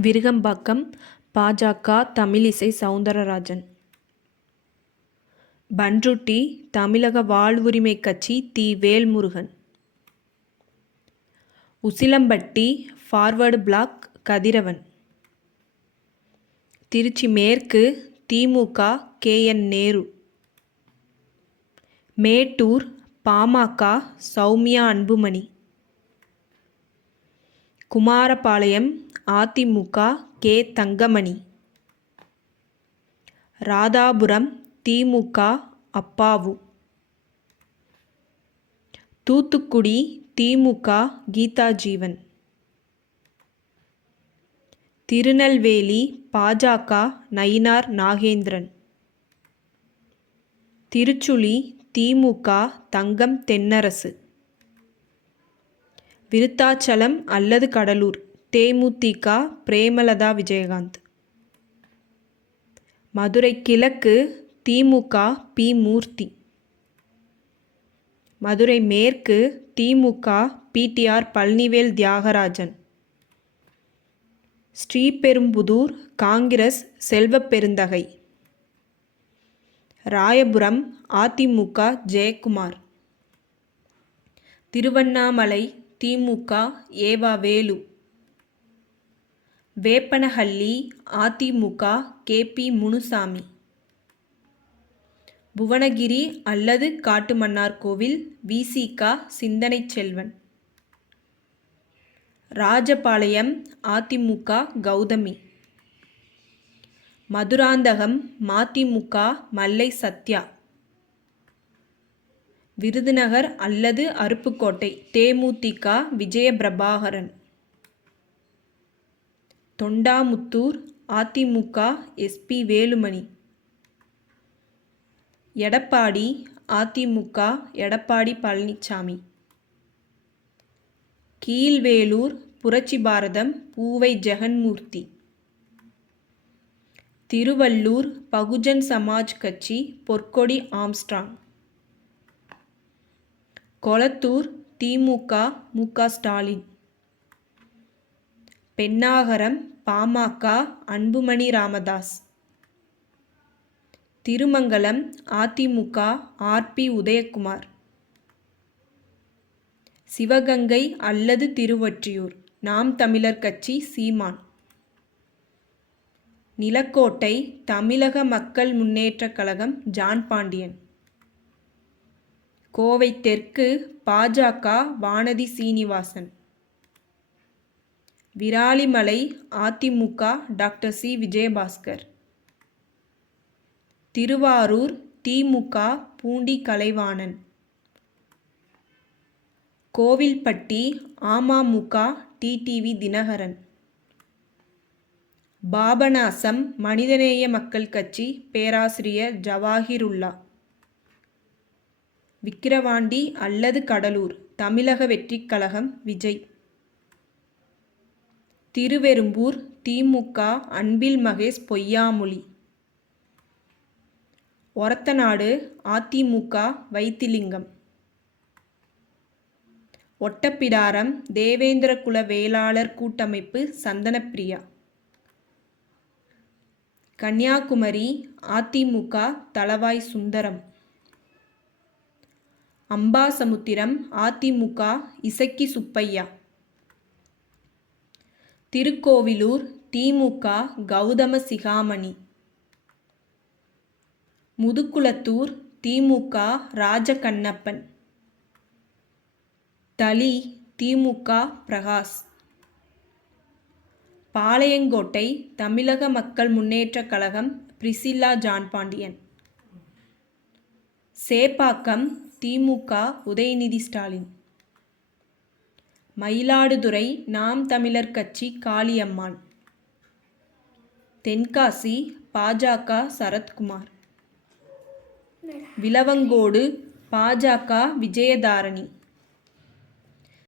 விருகம்பாக்கம் பாஜக Tamilisai Soundararajan. Panruti Tamizhaga Vazhvurimai Katchi T. Velmurugan. Usilampatti forward black Kathiravan. Trichy மேற்கு DMK K. N. Nehru. Mettur PMK Sowmiya Anbumani. Kumarapalayam AIADMK K. Thangamani. Radhapuram DMK Appavu. Thoothukudi DMK Geetha Jeevan Tirunelveli BJP Nainar Nagendran. Tiruchuli திமுக தங்கம் தென்னரசு. விருத்தாச்சலம் அல்லது கடலூர். தேமுதிக பிரேமலதா விஜயகாந்த். மதுரை கிழக்கு திமுக B. Moorthy. Madurai மேற்கு DMK P T R Palanivel Thiagarajan. Sriperumbudur Congress Selvaperunthagai Royapuram AIADMK Jayakumar. Tiruvannamalai DMK E V Velu. Veppanahalli AIADMK K P Munusamy. Bhuvanagiri அல்லது காட்டுமன்னார்கோவில் விசிக சிந்தனை செல்வன். ராஜபாளையம் அதிமுக கௌதமி. மதுராந்தகம் மதிமுக மல்லை சத்யா. விருதுநகர் அல்லது Aruppukottai DMDK Vijayaprabhakaran. Thondamuthur AIADMK S P Velumani. Edappadi AIADMK Edappadi Palaniswami Keezhvelur Puratchi Bharatham பூவை ஜெகன்மூர்த்தி. திருவள்ளூர் பகுஜன் சமாஜ் கட்சி பொற்கொடி Armstrong. Kolathur DMK Mu Stalin. Pennagaram PMK Anbumani Ramadoss. Thirumangalam AIADMK R B Udhayakumar. Sivaganga அல்லது Thiruvottiyur Naam Tamilar Katchi Seeman. Nilakottai Tamizhaga Makkal Munnetra Kazhagam John Pandian. Kovai தெற்கு BJP Vanathi Srinivasan. Viralimalai AIADMK doctor C. Vijayabaskar. Thiruvarur DMK Poondi Kalaivanan. Kovilpatti AMMK T T V Dhinakaran. Papanasam Manithaneya Makkal Katchi பேராசிரியர் ஜவாஹிருல்லா. விக்கிரவாண்டி அல்லது கடலூர் தமிழக வெற்றிக் கழகம் விஜய். திருவெரும்பூர் திமுக அன்பில் மகேஷ் பொய்யாமொழி. ஒரத்தநாடு அதிமுக வைத்திலிங்கம். ஒட்டப்பிடாரம் தேவேந்திரகுல வேளாளர் கூட்டமைப்பு சந்தனப்பிரியா. கன்னியாகுமரி அதிமுக தளவாய் சுந்தரம். அம்பாசமுத்திரம் அதிமுக இசக்கி சுப்பையா. திருக்கோவிலூர் திமுக கௌதம சிகாமணி. முதுகுளத்தூர் திமுக ராஜகண்ணப்பன். தளி திமுக Prakash. Palayamkottai Tamizhaga Makkal Munnetra Kazhagam Priscilla John Pandian Chepauk DMK Udhayanidhi Stalin. Mayiladuthurai Naam Tamilar கட்சி காளியம்மான் தென்காசி பாஜக சரத்குமார். விலவங்கோடு பாஜக விஜயதாரணி.